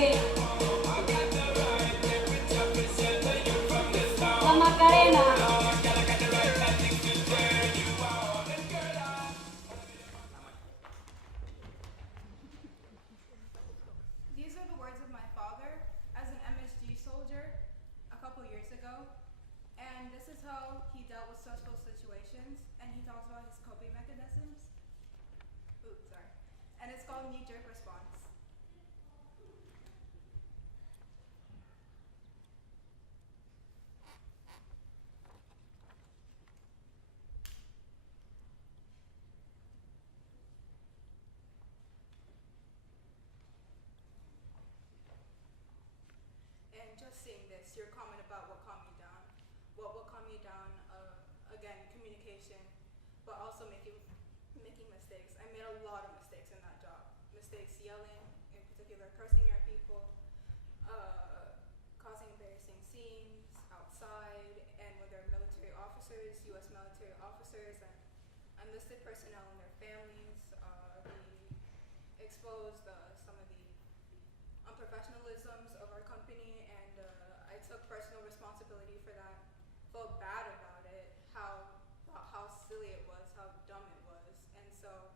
Valerie. La Macarena. These are the words of my father as an MSG soldier a couple years ago, and this is how he dealt with stressful situations, and he talks about his coping mechanisms. Oops, sorry. And it's called knee-jerk response. And just seeing this, your comment about what calmed me down. What will calm me down, again, communication, but also making mistakes. I made a lot of mistakes in that job. Mistakes yelling, in particular cursing at people, causing embarrassing scenes outside, and when there are military officers, U.S. military officers, and enlisted personnel and their families, we exposed some of the unprofessionalisms of our company, and I took personal responsibility for that. Felt bad about it, how silly it was, how dumb it was, and so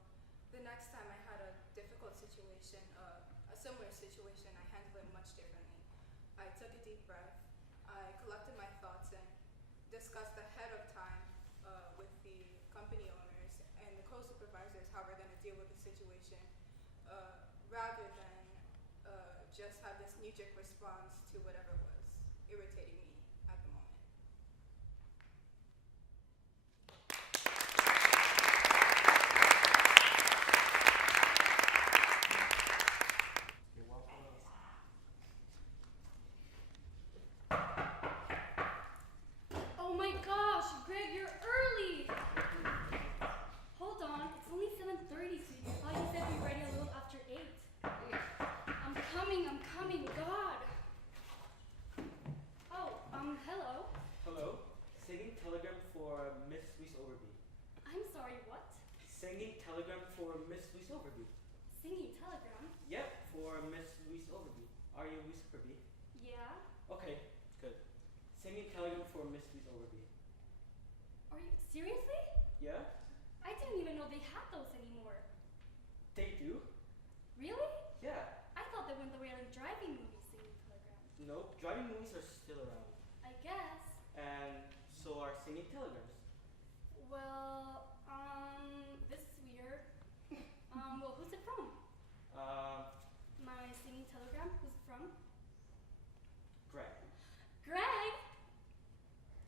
the next time I had a difficult situation, a similar situation, I handled it much differently. I took a deep breath, I collected my thoughts, and discussed ahead of time with the company owners and the co-supervisors how we're going to deal with the situation, rather than just have this knee-jerk response to whatever was irritating me at the moment. You're welcome. Oh my gosh, Greg, you're early. Hold on, it's only 7:30, sweetie. I thought you said be ready a little after 8. I'm coming, God. Oh, hello. Hello. Singing telegram for Miss Louise Overby. I'm sorry, what? Singing telegram for Miss Louise Overby. Singing telegram? Yep, for Miss Louise Overby. Are you Louise Overby? Yeah? Okay, good. Singing telegram for Miss Louise Overby. Are you, seriously? Yeah? I didn't even know they had those anymore. They do? Really? Yeah. I thought they went the way of driving movies singing telegrams. Nope, driving movies are still around. I guess. And so are singing telegrams. Well, this is weird. Well, who's it from? My singing telegram, who's it from? Greg. Greg?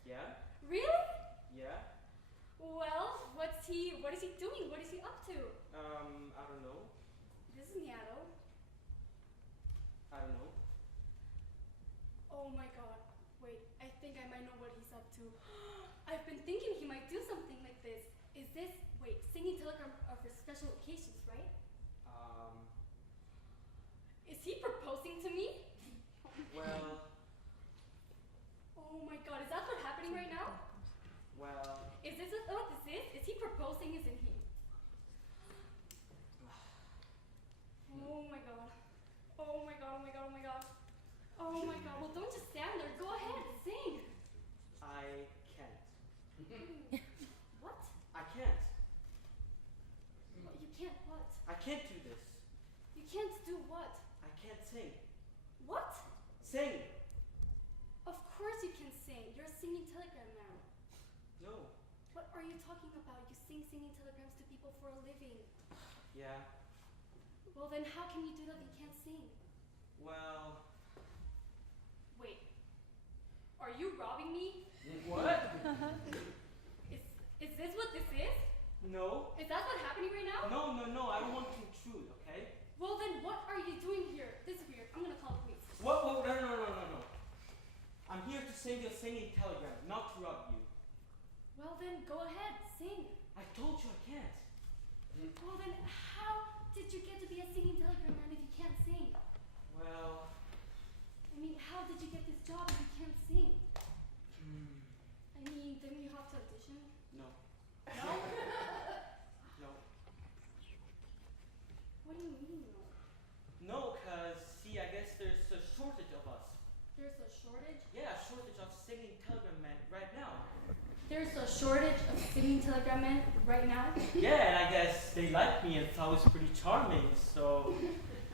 Yeah? Really? Yeah? Well, what is he doing? What is he up to? I don't know. This is Niato. I don't know. Oh my god. Wait, I think I might know what he's up to. I've been thinking he might do something like this. Wait, singing telegram are for special occasions, right? Is he proposing to me? Well, Oh my god, is that what's happening right now? well, Is this what this is? Is he proposing, isn't he? Oh my god. Oh my god, oh my god, oh my god. Oh my god, well don't just stand there. Go ahead, sing. I can't. What? I can't. You can't what? I can't do this. You can't do what? I can't sing. What? Sing! Of course you can sing. You're a singing telegram man. No. What are you talking about? You sing singing telegrams to people for a living. Yeah. Well then how can you do that if you can't sing? Well. Wait. Are you robbing me? What? Is this what this is? No. Is that what's happening right now? No. I don't want to intrude, okay? Well then what are you doing here? This is weird. I'm gonna call the police. What? No. I'm here to sing you a singing telegram, not to rob you. Well then go ahead, sing. I told you I can't. Well then how did you get to be a singing telegram man if you can't sing? Well. I mean, how did you get this job if you can't sing? I mean, didn't you have to audition? No. No? No. What do you mean no? No, cause see, I guess there's There's a shortage? Yeah, a shortage of singing telegram men right now. There's a shortage of singing telegram men right now? Yeah, and I guess they liked me and thought I was pretty charming, so...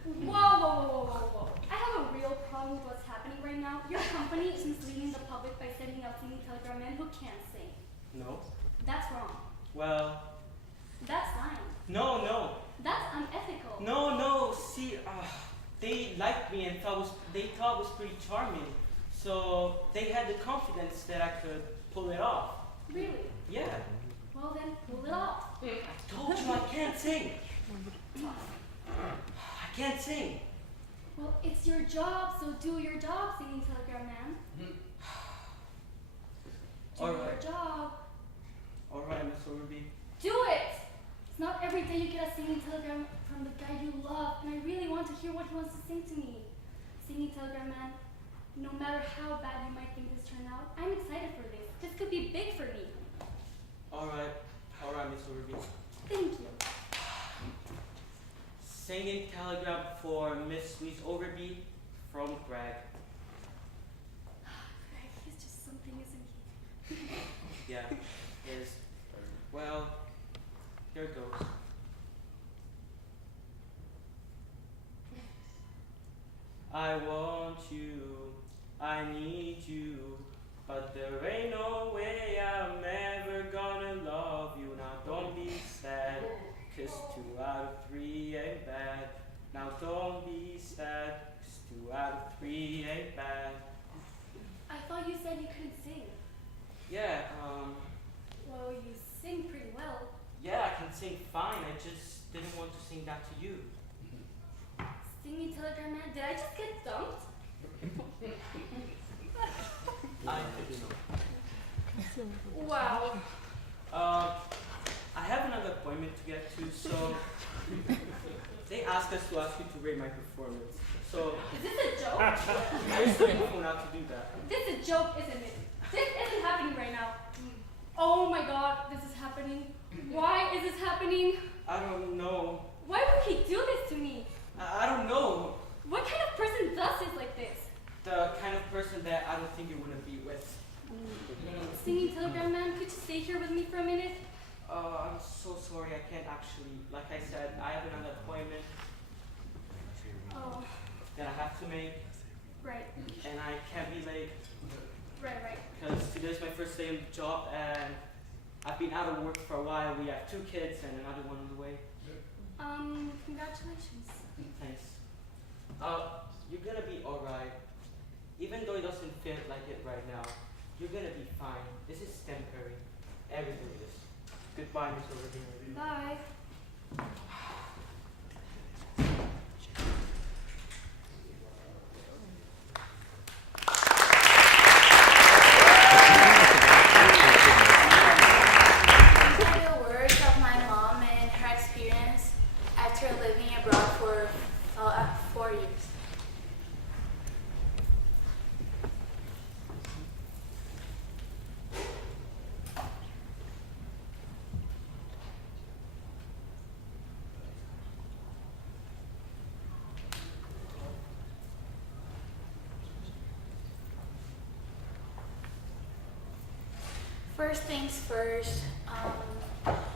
Whoa. I have a real problem with what's happening right now. Your company is misleading the public by sending out singing telegram men who can't sing. No? That's wrong. Well... That's lying. No. That's unethical. No, see, they liked me and they thought I was pretty charming, so they had the confidence that I could pull it off. Really? Yeah. Well then, pull it off. I told you I can't sing. I can't sing. Well, it's your job, so do your job, singing telegram man. Do All your right. job. All right, Miss Overby. Do it! It's not every day you get a singing telegram from the guy you love, and I really want to hear what he wants to sing to me. Singing telegram man, no matter how bad you might think this turned out, I'm excited for this. This could be big for me. All right, Miss Overby. Thank you. Singing telegram for Miss Louise Overby from Greg. Greg, he's just something, isn't he? Yeah, is. Well, here it goes. I want you, I need you, but there ain't no way I'm ever gonna love you. Now don't be sad, 'cause 2 out of 3 ain't bad. Now don't be sad, 'cause 2 out of 3 ain't bad. I thought you said you couldn't sing. Yeah, Well, you sing pretty well. yeah, I can sing fine. I just didn't want to sing that to you. Singing telegram man, did I just get dumped? I think so. Wow. I have another appointment to get to, so they asked us to ask you to rate my performance. So Is this a joke? it's painful not to do that. This is a joke, isn't it? This isn't happening right now. Oh my god, this is happening. Why is this happening? I don't know. Why would he do this to me? I don't know. What kind of person does this like this? The kind of person that I don't think you want to be with. Singing telegram man, could you stay here with me for a minute? I'm so sorry. I can't actually. Like I said, I have another appointment Oh, that I have to make, right, and I can't be late right. because today's my first day on the job, and I've been out of work for a while. We have 2 kids and another one on the way. Congratulations. Thanks. You're gonna be alright. Even though it doesn't feel like it right now, you're gonna be fine. This is temporary. Everything is. Goodbye, Miss Overby. Bye. The words of my mom and her experience after living abroad for 4 years. First things first,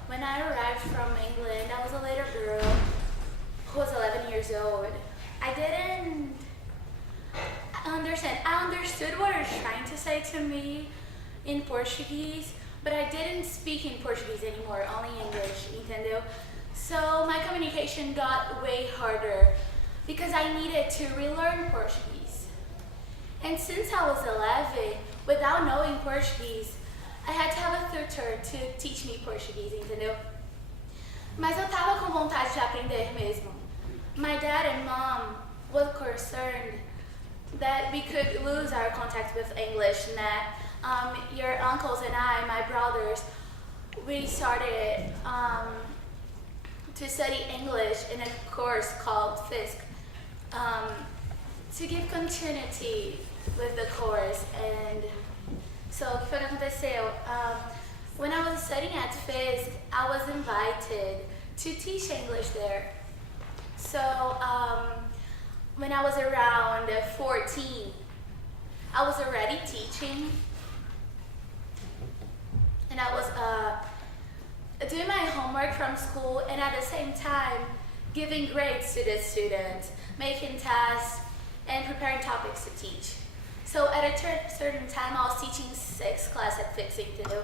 when I arrived from England, I was a little girl who was 11 years old. I didn't understand. I understood what they were trying to say to me in Portuguese, but I didn't speak in Portuguese anymore, only English, entendeu? So my communication got way harder because I needed to relearn Portuguese. And since I was 11, without knowing Portuguese, I had to have a tutor to teach me Portuguese, entendeu? Mas eu tava com vontade de aprender mesmo. My dad and mom were concerned that we could lose our contact with English, and that your uncles and I, my brothers, we started to study English in a course called FISC to give continuity with the course. And so, o que foi que aconteceu? When I was studying at FISC, I was invited to teach English there. So, when I was around 14, I was already teaching, and I was doing my homework from school, and at the same time giving grades to the students, making tasks, and preparing topics to teach. So at a certain time, I was teaching 6 classes at Fixing to Do.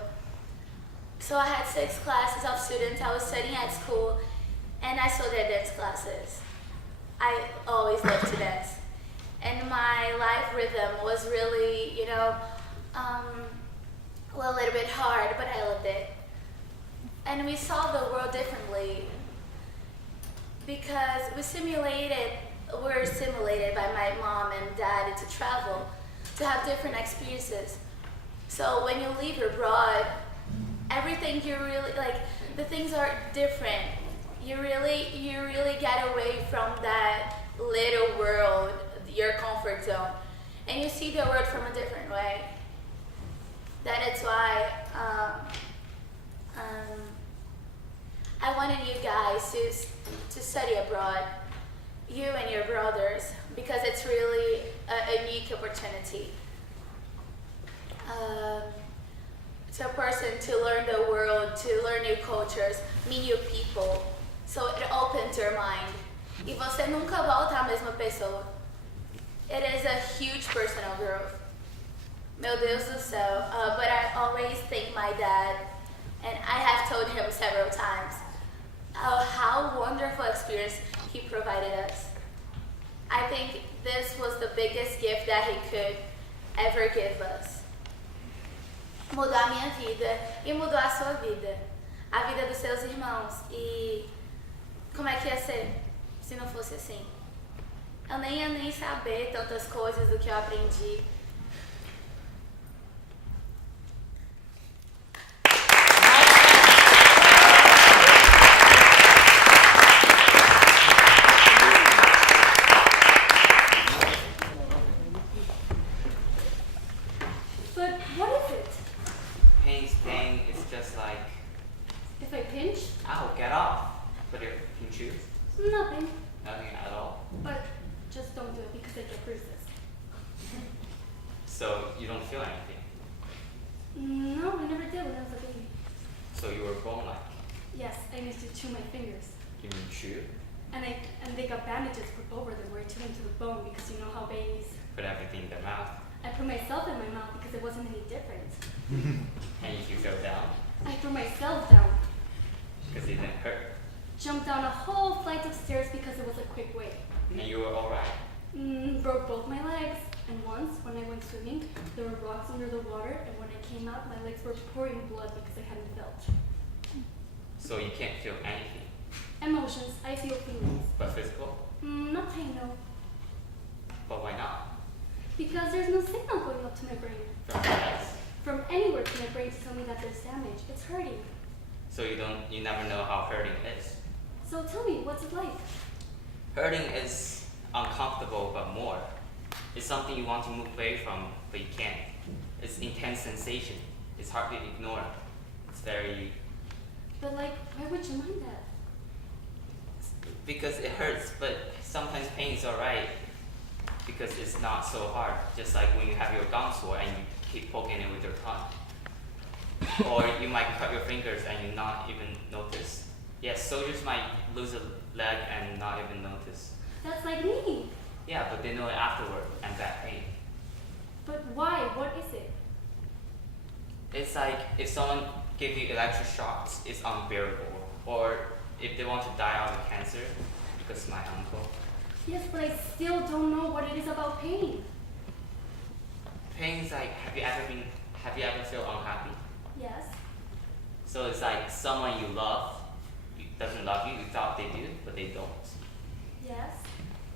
So I had 6 classes of students. I was studying at school, and I still did dance classes. I always loved to dance. And my life rhythm was really, a little bit hard, but I loved it. And we saw the world differently because we were stimulated by my mom and dad to travel, to have different experiences. So when you leave abroad, everything you really, the things are different. You really get away from that little world, your comfort zone, and you see the world from a different way. That is why I wanted you guys to study abroad, you and your brothers, because it's really a unique opportunity. To a person to learn the world, to learn new cultures, meet new people. So it opens your mind. E você nunca volta a mesma pessoa. It is a huge personal growth. Meu Deus do céu. But I always thank my dad, and I have told him several times how wonderful experience he provided us. I think this was the biggest gift that he could ever give us. Mudou a minha vida e mudou a sua vida. A vida dos seus irmãos. E como é que ia ser se não fosse assim? Eu nem ia nem saber tantas coisas do que eu aprendi. But what is it? Pain's pain. It's just like, If I pinch? ow, get off. But if you choose, Nothing. nothing at all. But just don't do it because I get bruises. So you don't feel anything. No, I never did when I was a baby. So you were bone-like. Yes, I used to chew my fingers. You mean chew? And they got bandages put over them where I chew into the bone because you know how babies. Put everything in their mouth. I put myself in my mouth because it wasn't any different. And if you go down, I threw myself down. because it didn't hurt. Jumped down a whole flight of stairs because it was a quick way. And you were alright. Broke both my legs. And once, when I went swimming, there were rocks under the water, and when I came out, my legs were pouring blood because I hadn't felt. So you can't feel anything. Emotions, I feel feelings. But physical? Not pain, no. But why not? Because there's no signal going up to my brain. From your legs. From anywhere to my brain to tell me that there's damage. It's hurting. So you never know how hurting is. So tell me, what's it like? Hurting is uncomfortable, but more. It's something you want to move away from, but you can't. It's intense sensation. It's hard to ignore. It's very... But why would you mind that? Because it hurts, but sometimes pain is alright. Because it's not so hard. Just like when you have your gum sore and you keep poking it with your tongue. Or you might cut your fingers and you not even notice. Yes, soldiers might lose a leg and not even notice. That's like me. Yeah, but they know it afterward, and that pain. But why? What is it? It's like if someone gives you electric shocks, it's unbearable. Or if they want to die out of cancer, because my uncle. Yes, but I still don't know what it is about pain. Pain is like, have you ever feel unhappy? Yes. So it's like someone you love doesn't love you. You thought they do, but they don't. Yes.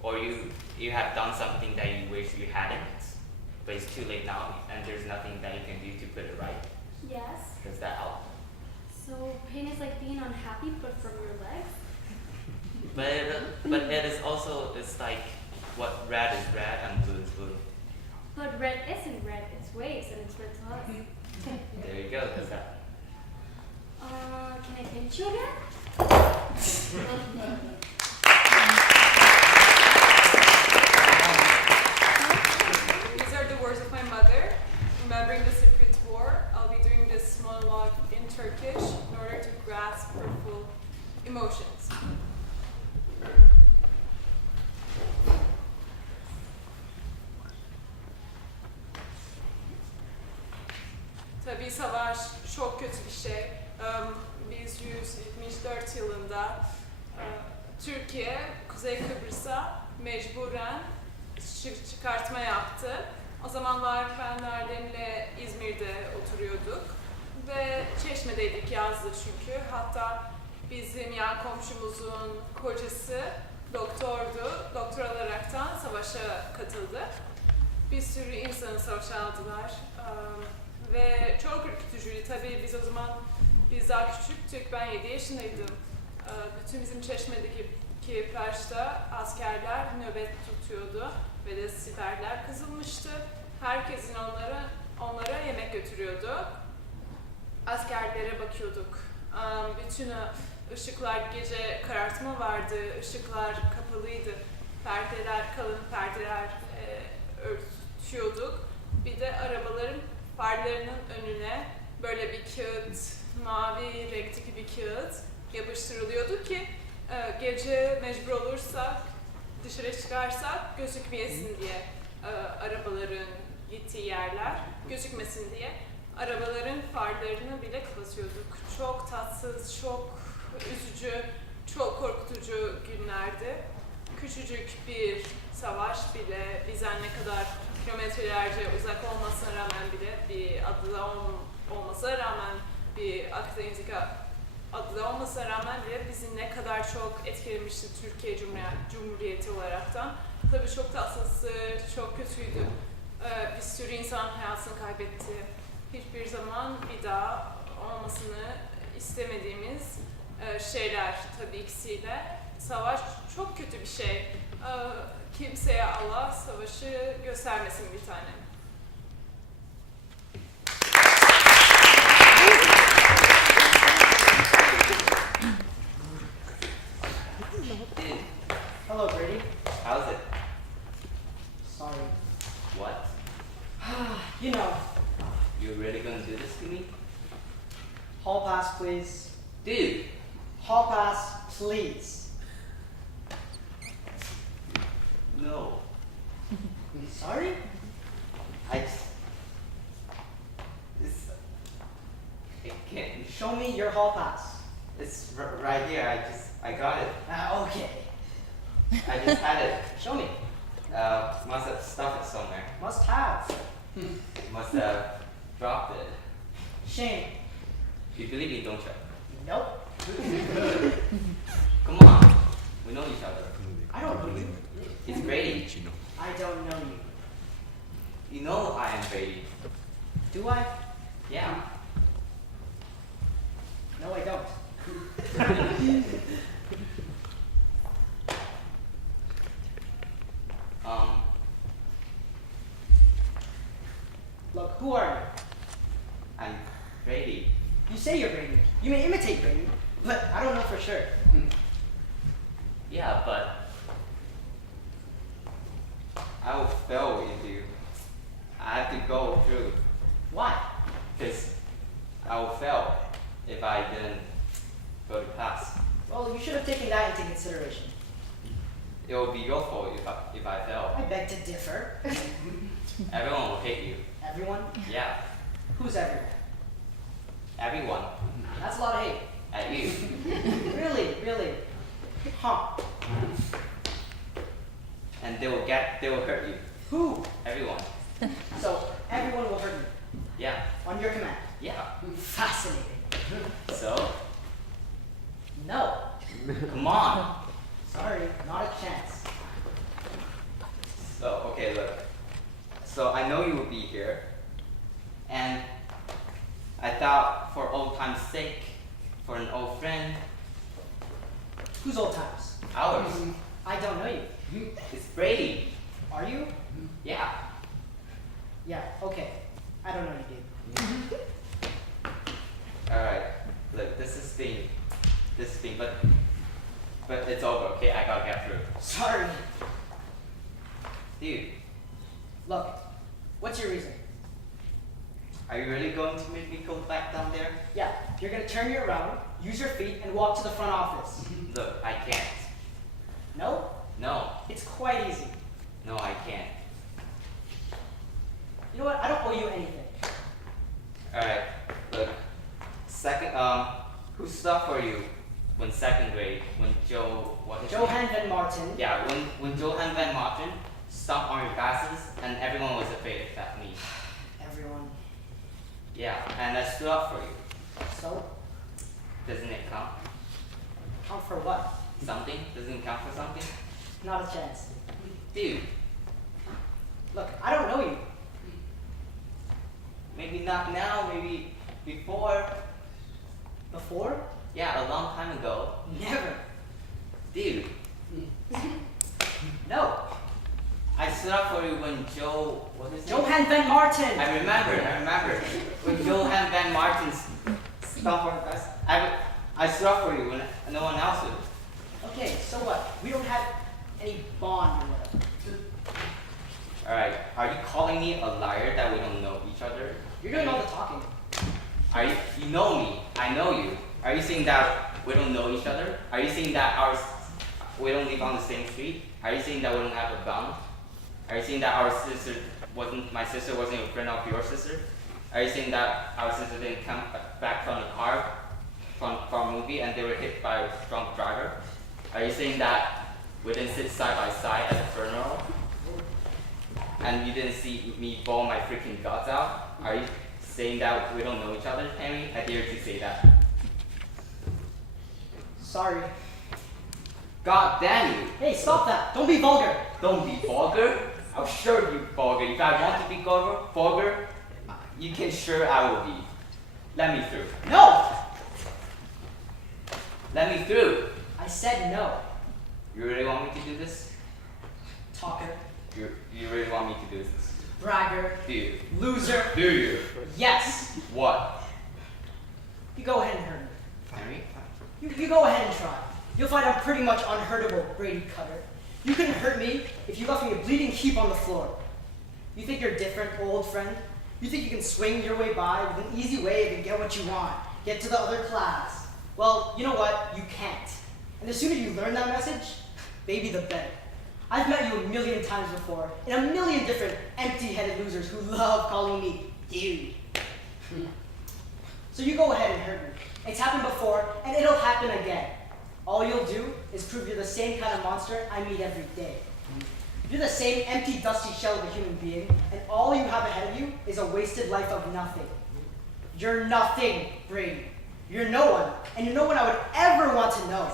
Or you have done something that you wish you hadn't, but it's too late now, and there's nothing that you can do to put it right. Yes. Does that help? So pain is like being unhappy, but from your legs? But it is also, it's like what red is red and blue is blue. But red isn't red, it's waves and it's red to us. There you go, does that? Can I pinch you again? These are the words of my bir savaş çok kötü bir şey. Biz 174 yılında Türkiye, Kuzey Kıbrıs'a mecburen çıkartma yaptı. O zamanlar ben Erdem'le İzmir'de oturuyorduk ve Çeşme'deydik, yazdı çünkü. Hatta bizim yan komşumuzun kocası doktordu. Doktor olaraktan savaşa katıldı. Bir sürü insanı savaşa aldılar. Ve çok ürkütücüydü. Tabii biz daha küçüktük. Ben 7 yaşındaydım. Bütün bizim Çeşme'deki plajda askerler nöbet tutuyordu ve de siperler kazılmıştı. Herkesin onlara yemek götürüyordu. Askerlere bakıyorduk. Bütün ışıklar, gece karartma vardı, ışıklar kapalıydı. Kalın perdeler örtüyorduk. Bir de arabaların farlarının önüne böyle bir kağıt, mavi renkteki bir kağıt yapıştırılıyordu ki gece mecbur olursak, dışarı çıkarsak gözükmeyesin diye, arabaların gittiği yerler gözükmesin diye arabaların farlarını bile kapatıyorduk. Çok tatsız, çok üzücü, çok korkutucu günlerdi. Küçücük bir savaş bile bizden ne kadar kilometrelerce uzak olmasına rağmen bile, bir adada olmasına rağmen, bir Akdeniz'deki adada olmasına rağmen bile bizi ne kadar çok etkilemişti Türkiye Cumhuriyeti olaraktan. Tabii çok tatsız, çok kötüydü. Bir sürü insan hayatını kaybetti. Hiçbir zaman bir daha olmasını istemediğimiz şeyler tabii ikisiyle. Savaş çok kötü bir şey. Kimseye Allah savaşı göstermesin bir tane. Hello, Brady. How's it? Sorry. What? You know, You really gonna do this to me? hall pass, please. Dude! Hall pass, please. No. Sorry? I can't. Show me your hall pass. It's right here. I got it. Okay. I just had it. Show me. Must have stuck it somewhere. Must have. Must have dropped it. Shame. You believe me, don't you? Nope. Come on. We know each other. I don't know you. It's Brady. I don't know you. You know I am Brady. Do I? Yeah. No, I don't. Look, who are you? I'm Brady. You say you're Brady. You may imitate Brady, but I don't know for sure. Yeah, but I will fail if you. I have to go through. Why? Because I will fail if I didn't go to class. Well, you should have taken that into consideration. It will be your fault if I fail. I beg to differ. Everyone will hate you. Everyone? Yeah, Who's everyone? everyone. That's a lot of hate. At you. Really? Huh. And they will hurt you. Who? Everyone. So, everyone will hurt me. Yeah. On your command. Yeah. Fascinating. So, No. come on. Sorry, not a chance. So, okay, look. So I know you will be here. And I thought for old time's sake, for an old friend, Who's old times? ours. I don't know you. It's Brady. Are you? Yeah. Yeah, okay. I don't know you, dude. Alright. Look, this thing, but it's over, okay? I gotta get through. Sorry. Dude, Look, what's your reason? are you really going to make me go back down there? Yeah, you're gonna turn you around, use your feet, and walk to the front office. Look, I can't. No? No. It's quite easy. No, I can't. You know what? I don't owe you anything. Alright, what is Johan Van Martin. Yeah, when Johan Van Martin stomped on your glasses and everyone was afraid except me. Everyone. Yeah, and I stood up for you. So, Doesn't it count? count for what? Something? Doesn't it count for something? Not a chance. Dude, Look, I don't know you. maybe not now, maybe before. Before? Yeah, a long time ago. Never. Dude, No. I stood up for you when Joe, what is it? Johan Van Martin. I remember. When Johan Van Martin stopped for us, I stood up for you when no one else would. Okay, so what? We don't have any bond or whatever. Alright, are you calling me a liar that we don't know each other? You're doing all the talking. You know me, I know you. Are you saying that we don't know each other? Are you saying that we don't live on the same street? Are you saying that we don't have a bond? Are you saying that my sister wasn't a friend of your sister? Are you saying that our sister didn't come back from the car from a movie and they were hit by a drunk driver? Are you saying that we didn't sit side by side at the funeral? And you didn't see me bawl my freaking guts out? Are you saying that we don't know each other, Henry? I dare you say that. Sorry. God damn you! Hey, stop that. Don't be vulgar. Don't be vulgar. I'm sure you vulgar. If I want to be vulgar, you can sure I will be. Let me through. No! Let me through. I said no. You really want me to do this? Talker. You really want me to do this? Bragger. Do you? Loser. Do you? Yes. What? You go ahead and hurt me. Henry? You go ahead and try. You'll find I'm pretty much unhurtable, Brady Cutter. You couldn't hurt me if you left me a bleeding heap on the floor. You think you're different, old friend? You think you can swing your way by with an easy wave and get what you want, get to the other class? Well, you know what? You can't. And the sooner you learn that message, baby, the better. I've met you a million times before, in a million different empty-headed losers who love calling me dude. So you go ahead and hurt me. It's happened before, and it'll happen again. All you'll do is prove you're the same kind of monster I meet every day. You're the same empty, dusty shell of a human being, and all you have ahead of you is a wasted life of nothing. You're nothing, Brady. You're no one, and you're no one I would ever want to know.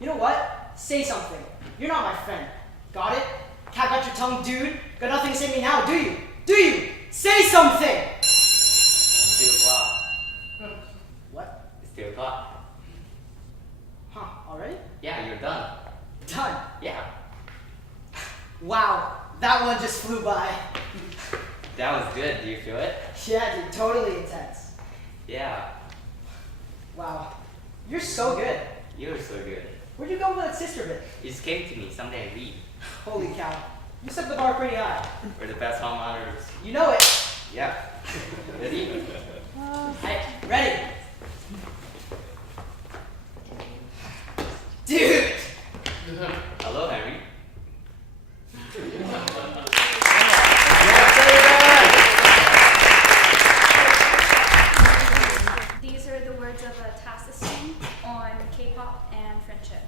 You know what? Say something. You're not my friend. Got it? Cat got your tongue, dude? Got nothing to say to me now, do you? Do you? Say something! It's 2 o'clock. What? It's 2 o'clock. Huh, already? Yeah, you're done. Done. Yeah. Wow, that one just flew by. That was good. Do you feel it? Yeah, dude, totally intense. Yeah. Wow, you're so good. You were so good. Where'd you go with that sister bit? You just came to me someday and read. Holy cow, you set the bar pretty high. We're the best home honors. You know it. Yeah. Ready? Hey, ready? Dude! Hello, Henry. These are the words of a TASIS sing on K-pop and friendship.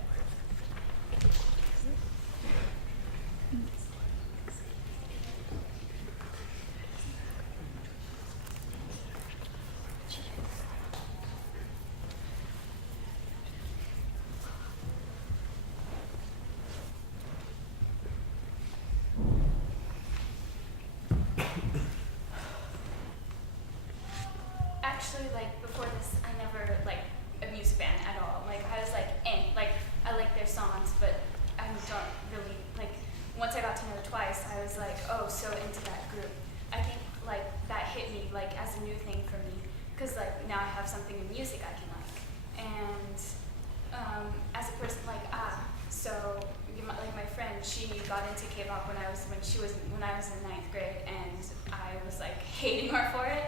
Actually, like, before this, I never, like, a music band at all. Like, I was, like, I like their songs, but I don't really, like, once I got to know Twice, I was, like, oh, so into that group. I think, like, that hit me, like, as a new thing for me, because, like, now I have something in music I can like. And, as a person, like, so, like, my friend, she got into K-pop when I was in 9th grade, and I was, like, hating her for it.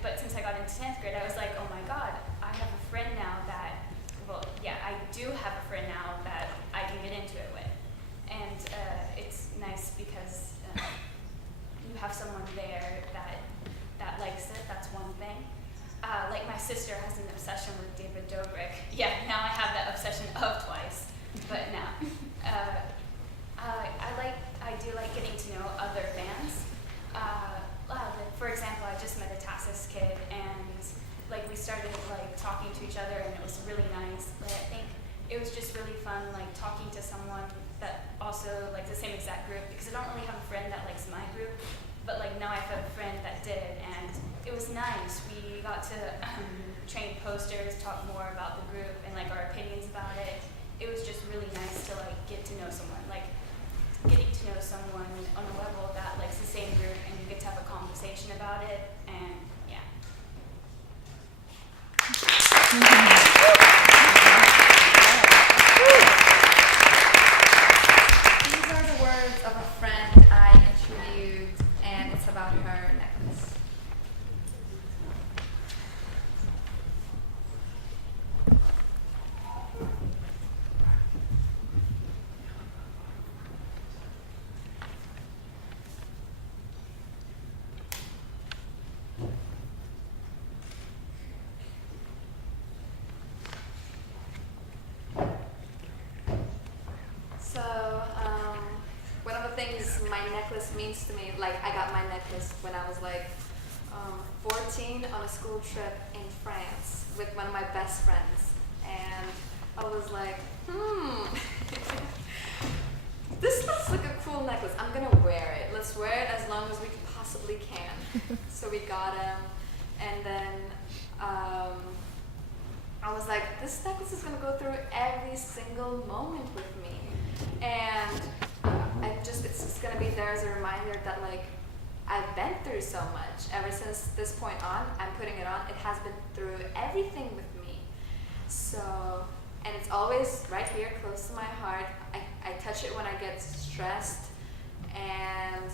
But since I got into 10th grade, I was like, oh my god, I have a friend now that, well, yeah, I do have a friend now that I can get into it with. And it's nice because you have someone there that likes it, that's one thing. Like my sister has an obsession with David Dobrik. Yeah, now I have that obsession of Twice. really fun like talking to someone that also like the same exact group, because I don't really have a friend that likes my group, but like now I have a friend that did, and it was nice. We got to train posters, talk more about the group and like our opinions about it. It was just really nice to like get to know someone, like getting to know someone on a level that likes the same group, and you get to have a conversation about it, and yeah. These are the words of a friend I interviewed, and it's about her necklace. So, one of the things my necklace means to me, like I got my necklace when I was like 14 on a school trip in France with one of my best friends. And I was like, this looks like a cool necklace. I'm gonna wear it. Let's wear it as long as we possibly can. So we got him, and then I was like, this necklace is gonna go through every single moment with me. And it's just gonna be there as a reminder that like I've been through so much. Ever since this point on, I'm putting it on. It has been through everything with me. So, and it's always right here, close to my heart. I touch it when I get stressed, and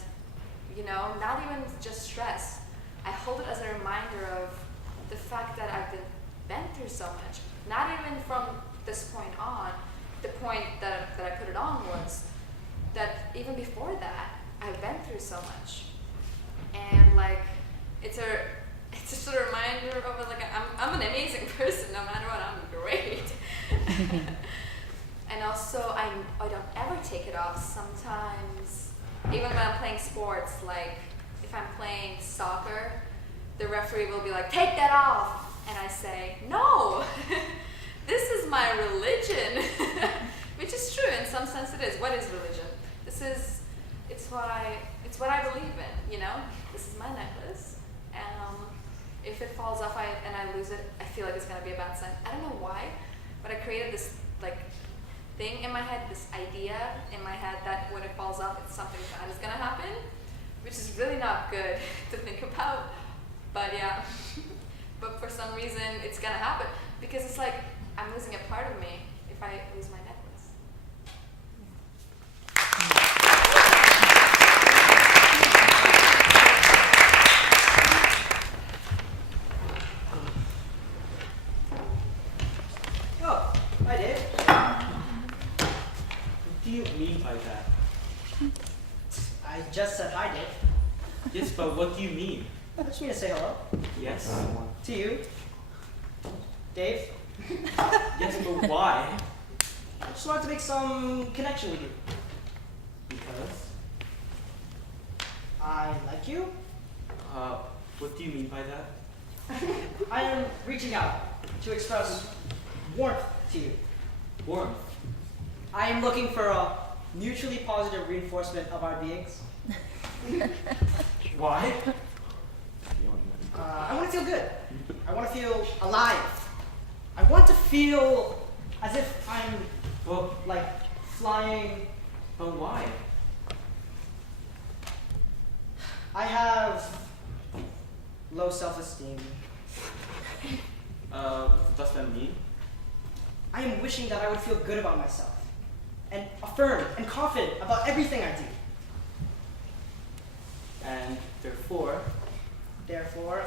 you know, not even just stress. I hold it as a reminder of the fact that I've been through so much. Not even from this point on. The point that I put it on was that even before that, I've been through so much, and like it's just a reminder of like I'm an amazing person. No matter what, I'm great. And also, I don't ever take it off. Sometimes, even when I'm playing sports, like if I'm playing soccer, the referee will be like, "Take that off," and I say, "No." This is my religion, which is true in some sense. It is. What is religion? It's what I believe in. You know, this is my necklace. If it falls off and I lose it, I feel like it's gonna be a bad sign. I don't know why, but I created this like thing in my head, this idea in my head that when it falls off, it's something bad is gonna happen, which is really not good to think about. But yeah, but for some reason, it's gonna happen because it's like I'm losing a part of me if I lose my necklace. Oh, hi Dave. What do you mean by that? I just said hi Dave. Yes, but what do you mean? I just mean to say hello. Yes? To you. Dave. Yes, but why? I just wanted to make some connection with you. Because? I like you. What do you mean by that? I am reaching out to express warmth to you. Warmth. I am looking for a mutually positive reinforcement of our beings. Why? I want to feel good. I want to feel alive. I want to feel as if I'm, Well, like, flying. but why? I have low self-esteem. Does that mean? I am wishing that I would feel good about myself and affirmed and confident about everything I do. And therefore,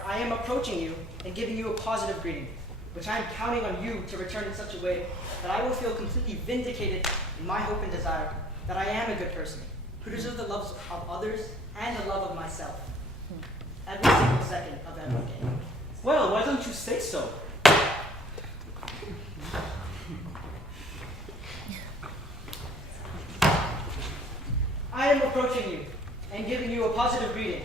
I am approaching you and giving you a positive greeting, which I am counting on you to return in such a way that I will feel completely vindicated in my hope and desire that I am a good person, who deserves the love of others and the love of myself. Every single second of every day. well, why don't you say so? I am approaching you and giving you a positive greeting,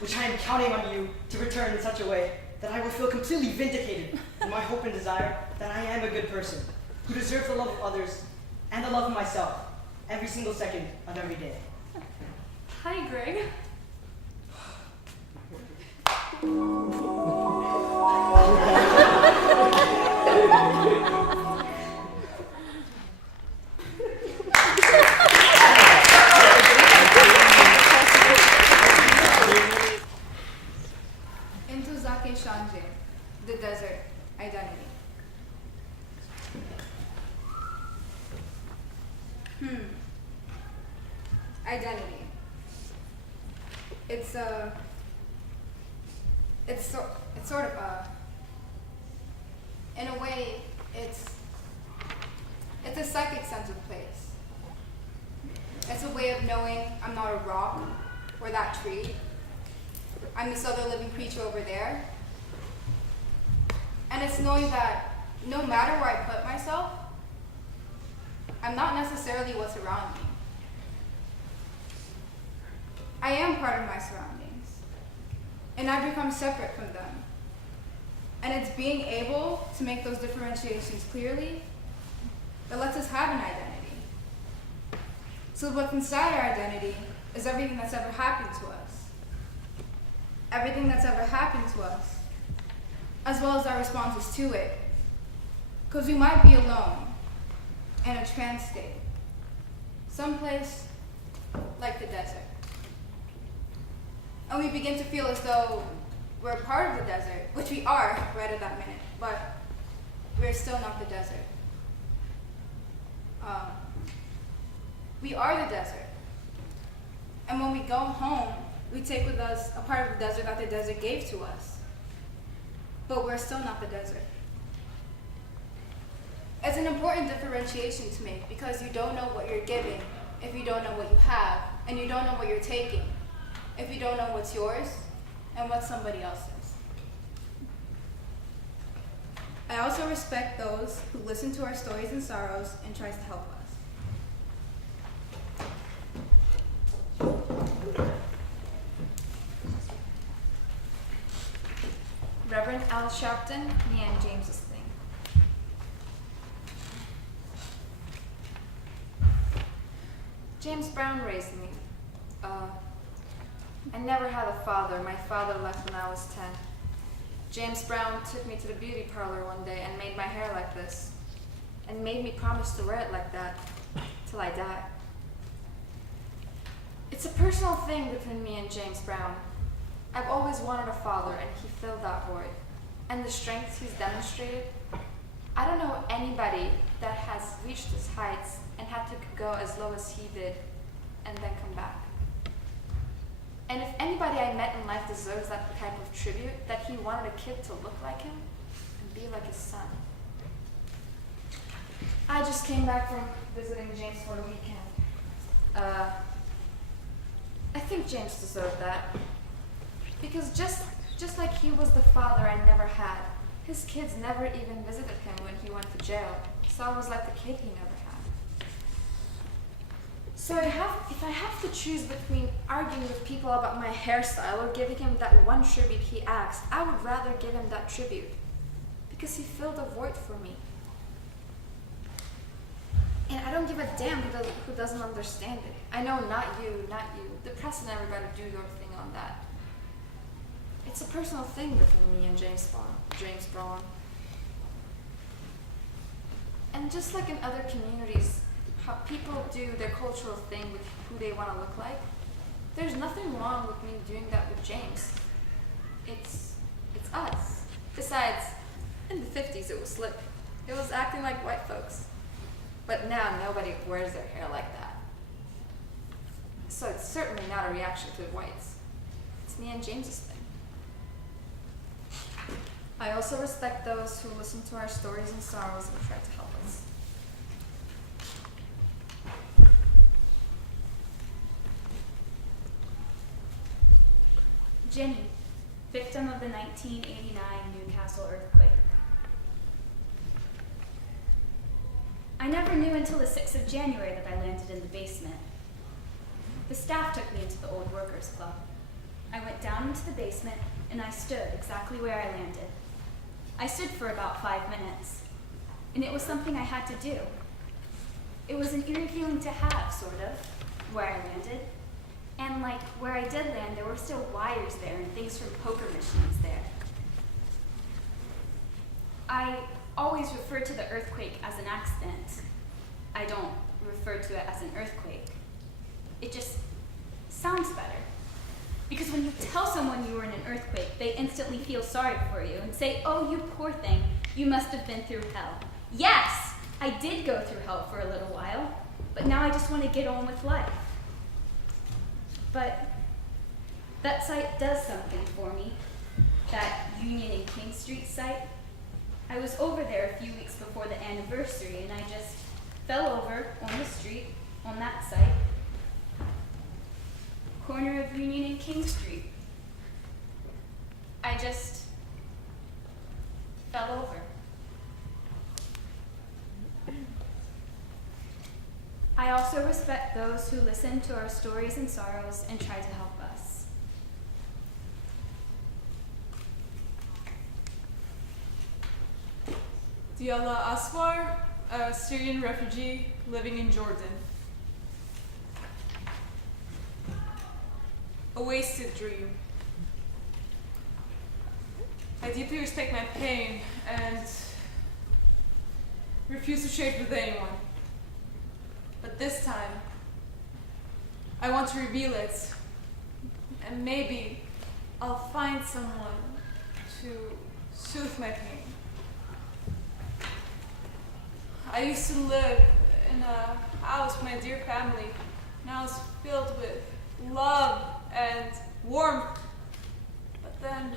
which I am counting on you to return in such a way that I will feel completely vindicated in my hope and desire that I am a good person, who deserves the love of others and the love of myself every single second of every day. Hi, Greg. Into Zake Shanje, the desert identity. Identity. It's sort of in a way, it's a psychic sense of place. It's a way of knowing I'm not a rock or that tree. I'm this other living creature over there. And it's knowing that no matter where I put myself, I'm not necessarily what's around me. I am part of my surroundings, and I become separate from them. And it's being able to make those differentiations clearly that lets us have an identity. So what's inside our identity is everything that's ever happened to us. Everything that's ever happened to us, as well as our responses to it. Because we might be alone in a trance state, someplace like the desert. And we begin to feel as though we're part of the desert, which we are right at that minute, but we're still not the desert. We are the desert. And when we go home, we take with us a part of the desert that the desert gave to us. But we're still not the desert. It's an important differentiation to make because you don't know what you're giving if you don't know what you have, and you don't know what you're taking if you don't know what's yours and what's somebody else's. I also respect those who listen to our stories and sorrows and tries to help us. Reverend Al Sharpton, me and James's thing. James Brown raised me. I never had a father. My father left when I was 10. James Brown took me to the beauty parlor one day and made my hair like this, and made me promise to wear it like that till I die. It's a personal thing between me and James Brown. I've always wanted a father, and he filled that void. And the strength he's demonstrated, I don't know anybody that has reached his heights and had to go as low as he did and then come back. And if anybody I met in life deserves that type of tribute, that he wanted a kid to look like him and be like his son. I just came back from visiting James for the weekend. I think James deserved that. Because just like he was the father I never had, his kids never even visited him when he went to jail. So I was like the kid he never had. So if I have to choose between arguing with people about my hairstyle or giving him that one tribute he asked, I would rather give him that tribute. Because he filled a void for me. And I don't give a damn who doesn't understand it. I know not you. The press and everybody do your thing on that. It's a personal thing between me and James Brown. And just like in other communities, how people do their cultural thing with who they want to look like, there's nothing wrong with me doing that with James. It's us. Besides, in the 50s it was slick. It was acting like white folks. But now nobody wears their hair like that. So it's certainly not a reaction to whites. It's me and James's thing. I also respect those who listen to our stories and sorrows and try to help us. Jenny, victim of the 1989 Newcastle earthquake. I never knew until the 6th of January that I landed in the basement. The staff took me into the Old Workers Club. I went down into the basement and I stood exactly where I landed. I stood for about 5 minutes, and it was something I had to do. It was an eerie feeling to have, sort of, where I landed. And like where I did land, there were still wires there and things from poker machines there. I always refer to the earthquake as an accident. I don't refer to it as an earthquake. It just sounds better. Because when you tell someone you were in an earthquake, they instantly feel sorry for you and say, "Oh, you poor thing, you must have been through hell." Yes, I did go through hell for a little while, but now I just want to get on with life. But that site does something for me, that Union and King Street site. I was over there a few weeks before the anniversary, and I just fell over on the street on that site. Corner of Union and King Street. I just fell over. I also respect those who listen to our stories and sorrows and try to help us. Diyala Aswar, a Syrian refugee living in Jordan. A wasted dream. I deeply respect my pain and refuse to share it with anyone. But this time, I want to reveal it, and maybe I'll find someone to soothe my pain. I used to live in a house with my dear family, and I was filled with love and warmth. But then,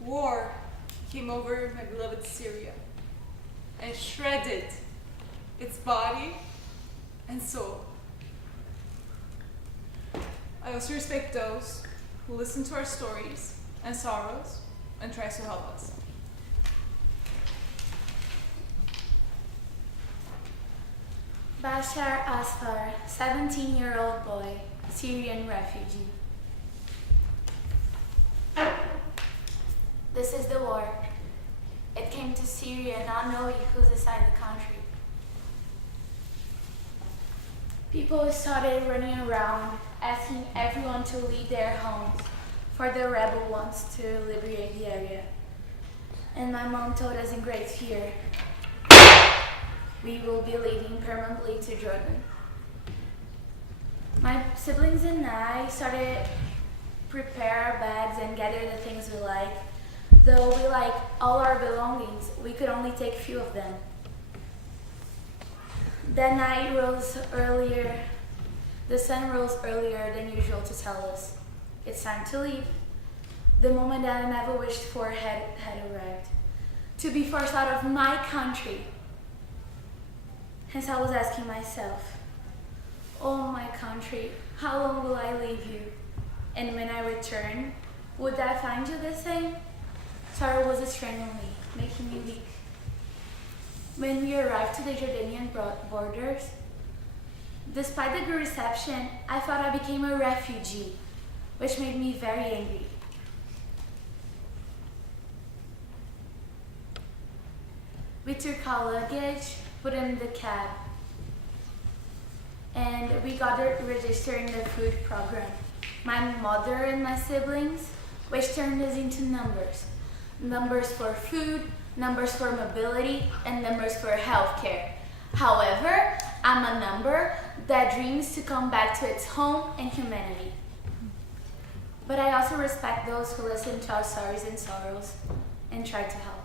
war came over my beloved Syria and shredded its body and soul. I also respect those who listen to our stories and sorrows and try to help us. Bashar Asfar, 17-year-old boy, Syrian refugee. This is the war. It came to Syria not knowing who's inside the country. People started running around, asking everyone to leave their homes for the rebel ones to liberate the area. And my mom told us in great fear, we will be leaving permanently to Jordan. My siblings and I started prepare our bags and gather the things we like. Though we like all our belongings, we could only take few of them. That night rose earlier. The sun rose earlier than usual to tell us it's time to leave. The moment that I never wished for had arrived. To be forced out of my country. Hence I was asking myself, oh my country, how long will I leave you? And when I return, would I find you the same? Sorrow was strangling me, making me weak. When we arrived to the Jordanian borders, despite the good reception, I thought I became a refugee, which made me very angry. We took our luggage, put in the cab, and we got registered in the food program. My mother and my siblings, which turned us into numbers. Numbers for food, numbers for mobility, and numbers for healthcare. However, I'm a number that dreams to come back to its home and humanity. But I also respect those who listen to our stories and sorrows and try to help.